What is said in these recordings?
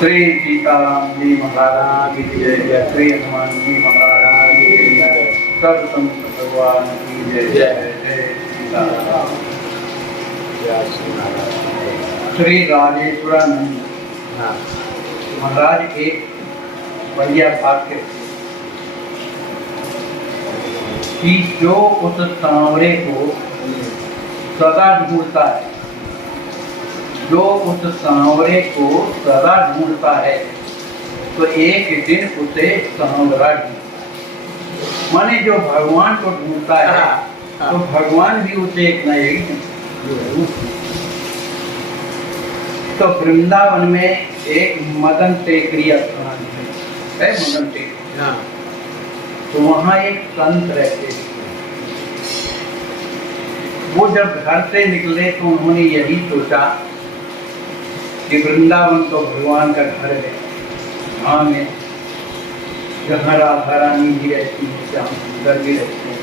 श्री सीताराम जी महाराज की जय। श्री हनुमान जी महाराज की जय। सब संत भगवान की जय। जय सीताराम। श्री राजेश्वरानंद महाराज एक बढ़िया वाक्य कि जो उस सांवरे को सदा ढूंढता है, जो उस सांवरे को सदा ढूंढता है तो एक दिन उसे सांवरा ढूंढता। माने जो भगवान को ढूंढता है तो भगवान भी उसे एक न एक तो वृंदावन में एक मदन टेकरी स्थान है, मदन टेकरी। तो वहाँ एक संत रहते थे। वो जब घर से निकले तो उन्होंने यही सोचा कि वृंदावन तो भगवान का घर है, धाम है, जहाँ राधा रानी भी रहती है, जहाँ सुंदर भी रहते हैं।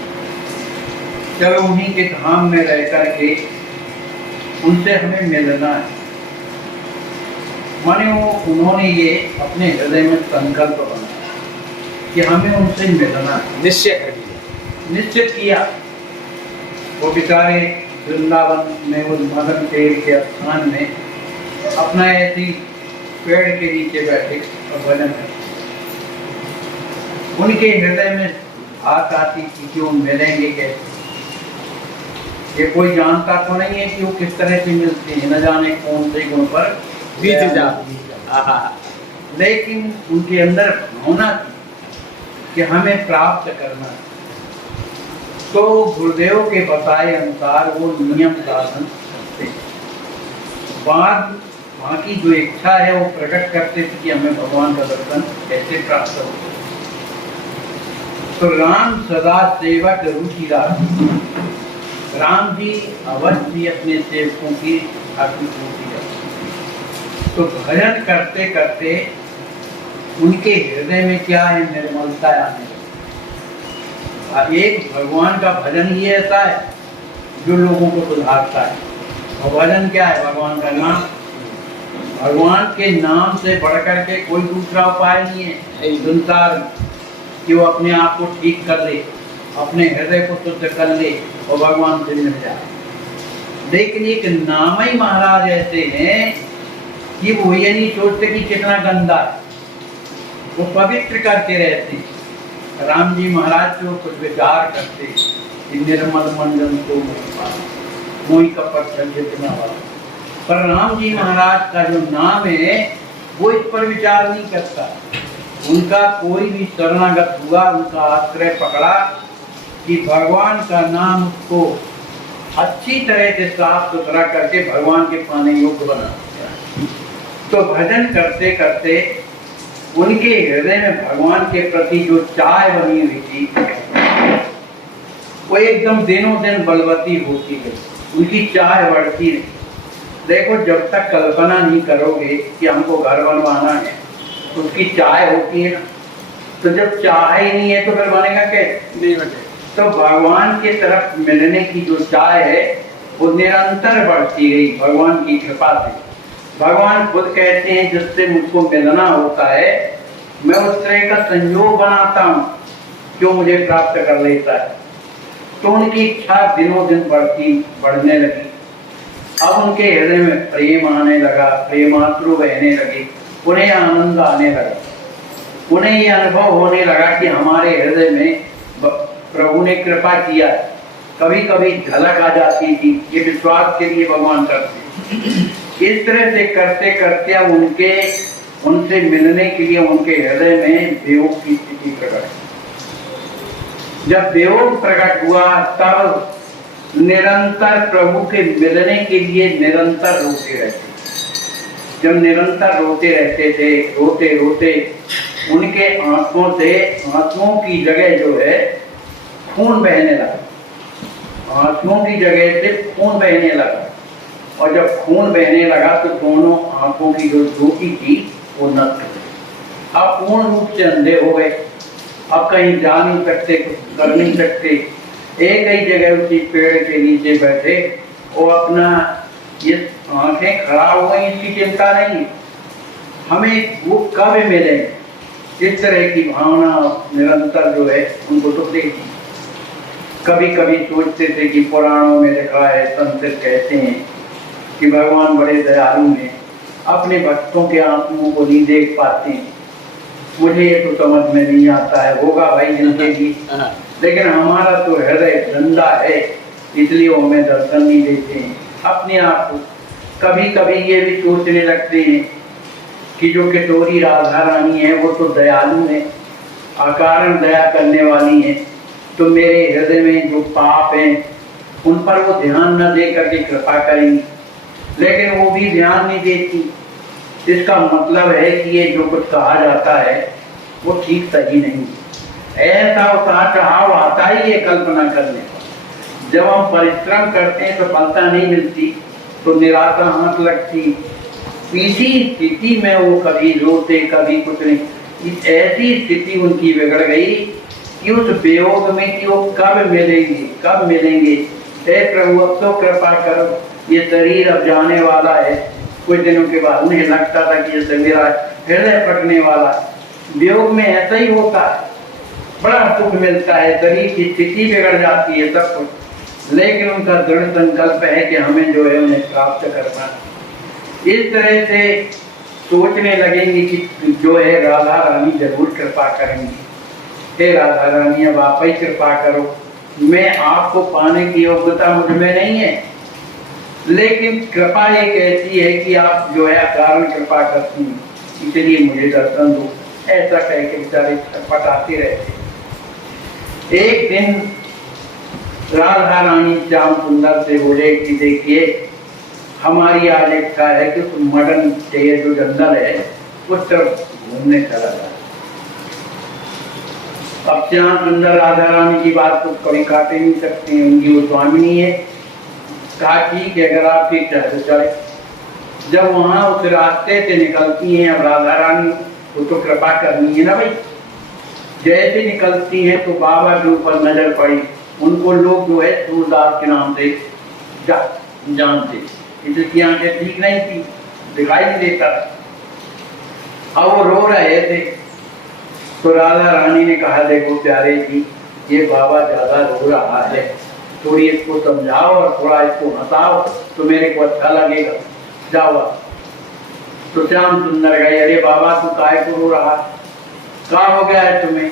चलो उन्हीं के धाम में रह करके उनसे हमें मिलना है। माने उन्होंने ये अपने हृदय में संकल्प बनाया कि हमें उनसे मिलना है। निश्चय किया। वो बेचारे वृंदावन में उस मदन टेर के स्थान में अपना ऐसी पेड़ के नीचे बैठे और भजन करते। उनके हृदय में आस आती थी कि वो मिलेंगे कैसे। ये कोई जानता तो नहीं है कि वो किस तरह से मिलते हैं, न जाने कौन से गुण पर बीत जाती। लेकिन उनके अंदर भावना थी कि हमें प्राप्त करना है। तो गुरुदेव के बताए अनुसार वो नियम साधन करते। बाद बाकी जो इच्छा है वो प्रकट करते थे कि हमें भगवान का दर्शन कैसे प्राप्त हो। तो राम सदा सेवक रुचिराज, राम जी अवश्य अपने सेवकों की आपूर्ति करते। तो भजन करते करते उनके हृदय में क्या है, निर्मलता आने लगी। एक भगवान का भजन ही ऐसा है जो लोगों को सुधारता है। और भजन क्या है? भगवान का नाम। भगवान के नाम से बढ़कर के कोई दूसरा उपाय नहीं है संसार कि वो अपने आप को ठीक कर ले, अपने हृदय को शुद्ध कर ले और भगवान से मिल जाए। लेकिन एक नाम ही महाराज ऐसे हैं कि वो ये नहीं सोचते कि कितना गंदा है, वो पवित्र करके रहते। राम जी महाराज जो कुछ विचार करते कि निर्मल मंजन को मोही कपट जितना वाला। पर राम जी महाराज का जो नाम है वो इस पर विचार नहीं करता। उनका कोई भी शरणागत हुआ, उनका आश्रय पकड़ा कि भगवान का नाम उसको अच्छी तरह से साफ सुथरा करके भगवान के पाने योग्य बना। तो भजन करते करते उनके हृदय में भगवान के प्रति जो चाह बनी हुई थी वो एकदम दिनों दिन बलवती होती गई। उनकी चाह बढ़ती रही। देखो जब तक कल्पना नहीं करोगे कि हमको घर बनवाना है तो उसकी चाह होती है ना। तो जब चाह ही नहीं है तो फिर बनेगा कैसे? नहीं बने। तो भगवान के तरफ मिलने की जो चाह है वो निरंतर बढ़ती गई भगवान की कृपा से। भगवान खुद कहते हैं जिससे मुझको मिलना होता है मैं उस तरह का संयोग बनाता हूँ जो मुझे प्राप्त कर लेता है। तो उनकी इच्छा दिनों दिन बढ़ने लगी। अब उनके हृदय में प्रेम आने लगा, प्रेमाश्रु बहने लगे, उन्हें आनंद आने लगा। उन्हें ये अनुभव होने लगा कि हमारे हृदय में प्रभु ने कृपा किया है। कभी कभी झलक आ जाती थी, ये विश्वास के लिए भगवान करते। इस तरह से करते करते उनसे मिलने के लिए उनके हृदय में वियोग की स्थिति प्रकट। जब वियोग प्रकट हुआ तब निरंतर प्रभु के मिलने के लिए निरंतर रोते रहते। जब निरंतर रोते रहते थे, रोते रोते उनके आंखों से आंसुओं की जगह जो है खून बहने लगा। आंसुओं की जगह से खून बहने लगा। और जब खून बहने लगा तो दोनों आंखों की जो ज्योति थी वो नष्ट हो गई। अब पूर्ण रूप से अंधे हो गए। अब कहीं जा नहीं सकते, कुछ कर नहीं सकते। एक ही जगह उसी पेड़ के नीचे बैठे और अपना ये आंखें खराब हो गई, इसकी चिंता नहीं। हमें वो कब मिले, इस तरह की भावना निरंतर जो है उनको तो देगी। कभी कभी सोचते थे कि पुराणों में लिखा है, संत कहते हैं कि भगवान बड़े दयालु हैं, अपने भक्तों के आंसुओं को नहीं देख पाते हैं। मुझे ये तो समझ में नहीं आता है, होगा भाई जिनके लिए, लेकिन हमारा तो हृदय गंदा है, इसलिए वो हमें दर्शन नहीं देते हैं अपने आप को। कभी कभी ये भी सोचने लगते हैं कि जो किशोरी राधा रानी है वो तो दयालु है, अकारण दया करने वाली है, तो मेरे हृदय में जो पाप हैं उन पर वो ध्यान न दे करके कृपा करेंगी, लेकिन वो भी ध्यान नहीं देती। इसका मतलब है कि ये जो कुछ कहा जाता है वो ठीक सही नहीं। ऐसा उतार चढ़ाव आता ही है कल्पना करने पर। जब हम परिश्रम करते हैं तो फलता नहीं मिलती, तो निराशा हाथ लगती। इसी स्थिति में वो कभी रोते कभी कुछ नहीं। ऐसी स्थिति उनकी बिगड़ गई कि उस वियोग में कि वो कब मिलेंगे। हे प्रभु अब तो कृपा करो, ये शरीर अब जाने वाला है। कुछ दिनों के बाद उन्हें लगता था कि ये मेरा हृदय फटने वाला है। वियोग में ऐसा ही होता है, बड़ा दुख मिलता है, शरीर की स्थिति बिगड़ जाती है सब कुछ, लेकिन उनका दृढ़ संकल्प है कि हमें जो है उन्हें प्राप्त करना। इस तरह से सोचने लगेंगे कि जो है राधा रानी जरूर कृपा करेंगी। हे राधा रानी अब आप ही कृपा करो, मैं आपको पाने की योग्यता मुझ में नहीं है, लेकिन कृपा ये कहती है कि आप जो है कारण कृपा करती हैं, इसलिए मुझे दर्शन दो। ऐसा कह के बेचारे छटपटाते रहते। एक दिन राधा रानी श्याम सुंदर से बोले कि देखिए हमारी आज इच्छा है कि उस मडन चाहिए जो जंगल है उस तरफ घूमने चला जाए। अब श्याम सुंदर राधा रानी की बात तो कभी काटे नहीं सकते, उनकी वो स्वामिनी है। कहा ठीक है, अगर आप ठीक चाहे तो चले। जब वहां उस रास्ते से निकलती हैं, अब राधा रानी वो तो कृपा करनी है ना भाई, जैसे निकलती हैं तो बाबा के ऊपर नजर पड़ी। उनको लोग जो है सूरदास के नाम से जानते, इसकी आंखें ठीक नहीं थी, दिखाई नहीं देता। अब वो रो रहे थे, तो राधा रानी ने कहा देखो प्यारे जी, ये बाबा ज्यादा रो रहा है, थोड़ी इसको समझाओ और थोड़ा इसको हंसाओ तो मेरे को अच्छा लगेगा, जाओ। तो श्याम सुंदर गए, अरे बाबा तू काहे को रो रहा, क्या हो गया है तुम्हें?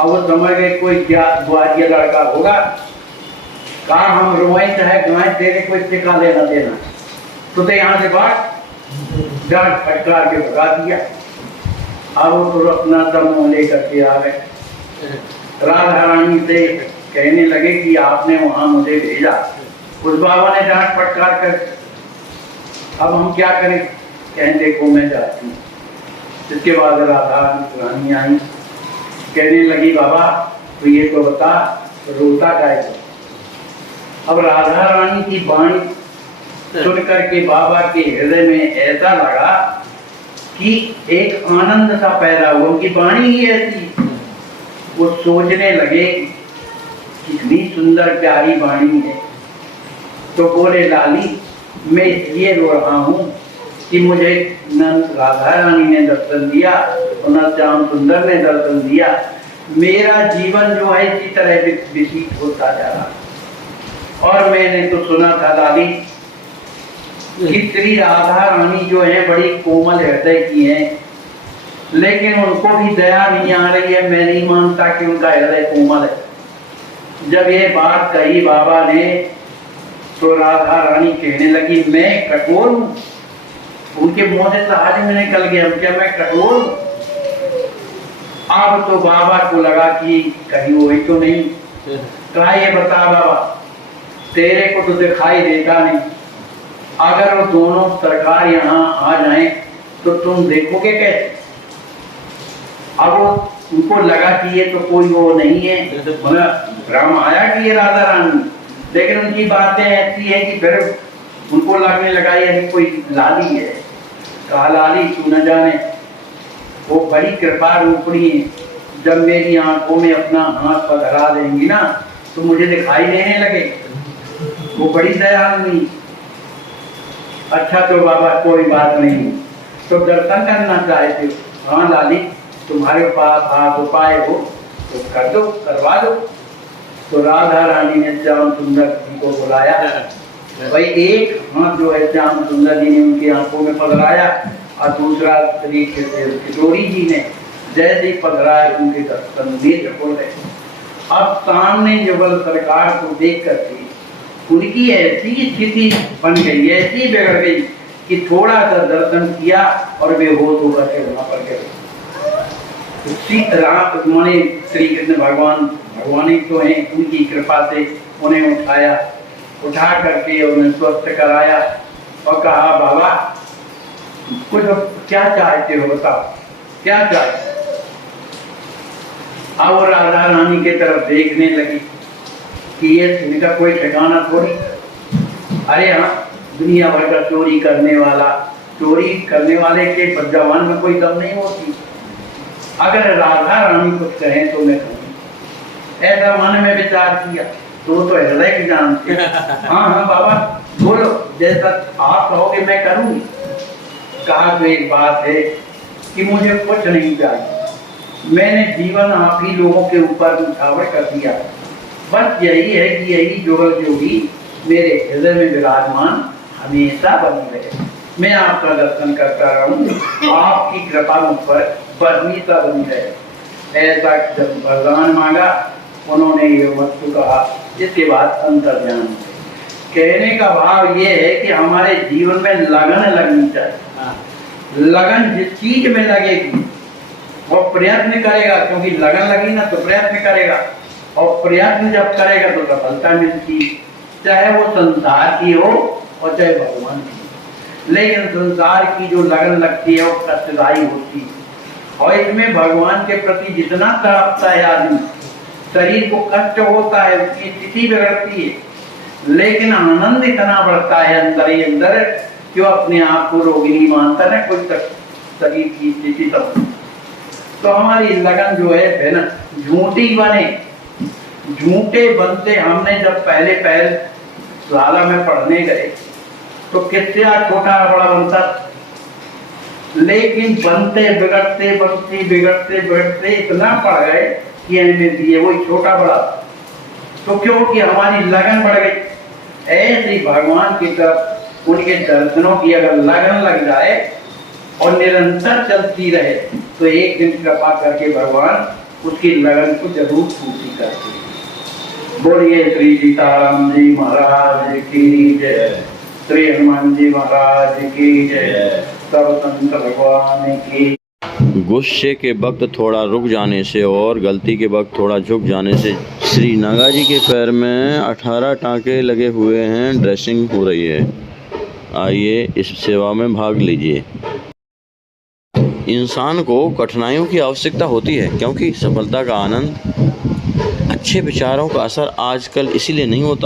अब वो समझ गए कोई क्या ग्वारिया लड़का होगा, कहा हम रोए चाहे गाय तेरे को इससे का लेना देना, तो यहाँ से बात डांट फटकार के भगा दिया। अब वो तो अपना दम लेकर के आ गए, राधा रानी से कहने लगे कि आपने वहां मुझे भेजा। उस बाबा ने डांट फटकार कर, अब हम क्या करें? कहें देखो मैं जाती हूँ। इसके बाद राधा रानी आई, कहने लगी बाबा तो ये तो बता रोता काहे को? अब राधा रानी की वाणी सुन करके बाबा के हृदय में ऐसा लगा कि एक आनंद सा पैदा हुआ, उनकी वाणी ही ऐसी। वो सोचने लगे कितनी सुंदर प्यारी वाणी है, तो बोले लाली मैं इसलिए रो रहा हूँ कि मुझे न राधा रानी ने दर्शन दिया और न श्याम सुंदर ने दर्शन दिया। मेरा जीवन जो है इसी तरह व्यतीत होता जा रहा। और मैंने तो सुना था लाली कि श्री राधा रानी जो है बड़ी कोमल हृदय की है, लेकिन उनको भी दया नहीं आ रही है। मैं नहीं मानता कि उनका हृदय कोमल है। जब ये बात कही बाबा ने तो राधा रानी कहने लगी मैं कठोर हूँ। उनके मुंह से सहज में निकल गया, क्या मैं कठोर हूँ? अब तो बाबा को लगा कि कहीं वही तो नहीं। कहा ये बता बाबा, तेरे को तो दिखाई देता नहीं, अगर वो दोनों सरकार यहाँ आ जाएं तो तुम देखोगे कैसे? अब वो उनको लगा कि ये तो कोई वो नहीं है, भ्रम आया कि ये राधा रानी, लेकिन उनकी बातें ऐसी है कि फिर उनको लगने लगा ये कोई लाली है। कहा लाली तू न जाने, वो बड़ी कृपा रूपणी है, जब मेरी आंखों में अपना हाथ पधरा देंगी ना तो मुझे दिखाई देने लगे, वो बड़ी दयालु। अच्छा तो बाबा कोई बात नहीं, तो दर्शन करना चाहते हो, हाँ लाली तुम्हारे पास हाथ उपाय हो तो कर दो, करवा दो। तो राधा रानी ने श्याम सुंदर जी को बुलाया। भाई एक हाथ जो है श्याम सुंदर जी ने उनकी आंखों में पधराया और दूसरा तरीके से किशोरी जी ने जैसे ही पधराया उनके दर्शन नेत्र खोल गए। अब सामने जबल सरकार को देख करके उनकी ऐसी स्थिति बन गई, ऐसी बिगड़ गई कि थोड़ा सा दर्शन किया और बेहोश होकर के वहां पर गए। उसी तरह उन्होंने श्री कृष्ण भगवान ही तो हैं, उनकी कृपा से उन्हें उठा करके उन्हें स्वस्थ कराया और कहा बाबा कुछ क्या चाहते हो बताओ, क्या चाहते हो? अब राधा रानी के तरफ देखने लगी कि ये इनका कोई ठिकाना थोड़ी। अरे हाँ, दुनिया भर का चोरी करने वाले के जवान में कोई दम नहीं होती। अगर राधा रानी कुछ कहें तो मैं कहूँ। ऐसा मन में विचार किया तो हृदय की जानते। हाँ हाँ बाबा बोलो, जैसा आप कहोगे मैं करूंगी। कहा तो एक बात है कि मुझे कुछ नहीं चाहिए, मैंने जीवन आप ही लोगों के ऊपर उठावर कर दिया। बस यही है कि यही जुगल जोड़ी मेरे हृदय में विराजमान हमेशा बनी रहे, मैं आपका दर्शन करता रहूं, आपकी कृपा मुझ पर हमेशा बनी रहे। ऐसा जब भगवान मांगा उन्होंने ये वस्तु कहा। इसके बाद अंतर्ज्ञान कहने का भाव ये है कि हमारे जीवन में लगन लगनी चाहिए। लगन जिस चीज में लगेगी वो प्रयत्न करेगा, क्योंकि लगन लगी ना तो प्रयत्न करेगा, और प्रयत्न जब करेगा तो सफलता मिलती, चाहे वो संसार की हो और चाहे भगवान की। लेकिन संसार की जो लगन लगती है वो कष्टदायी होती है, और इसमें भगवान के प्रति जितना तड़पता है आदमी, शरीर को कष्ट होता है, उसकी स्थिति बिगड़ती है, लेकिन आनंद इतना बढ़ता है अंदर ही अंदर कि वो अपने आप को रोगिणी मानता है कोई शरीर की स्थिति सब। तो हमारी लगन जो है बिना झूठी बने, झूठे बनते। हमने जब पहले शाला में पढ़ने गए तो कितने छोटा बड़ा बनता, लेकिन बनते बिगड़ते इतना पड़ गए कि MA वही छोटा बड़ा। तो क्योंकि हमारी लगन बढ़ गई। ऐसे भगवान की तरफ उनके दर्शनों की अगर लगन लग जाए और निरंतर चलती रहे तो एक दिन कृपा करके भगवान उसकी लगन को जरूर पूरी करते हैं। बोलिए श्री सीताराम जी महाराज की जय, श्री हनुमान जी महाराज की जय, सब संत भगवान की। गुस्से के वक्त थोड़ा रुक जाने से और गलती के वक्त थोड़ा झुक जाने से श्री नागा जी के पैर में 18 टांके लगे हुए हैं, ड्रेसिंग हो रही है। आइए इस सेवा में भाग लीजिए। इंसान को कठिनाइयों की आवश्यकता होती है, क्योंकि सफलता का आनंद, अच्छे विचारों का असर आजकल इसीलिए नहीं होता।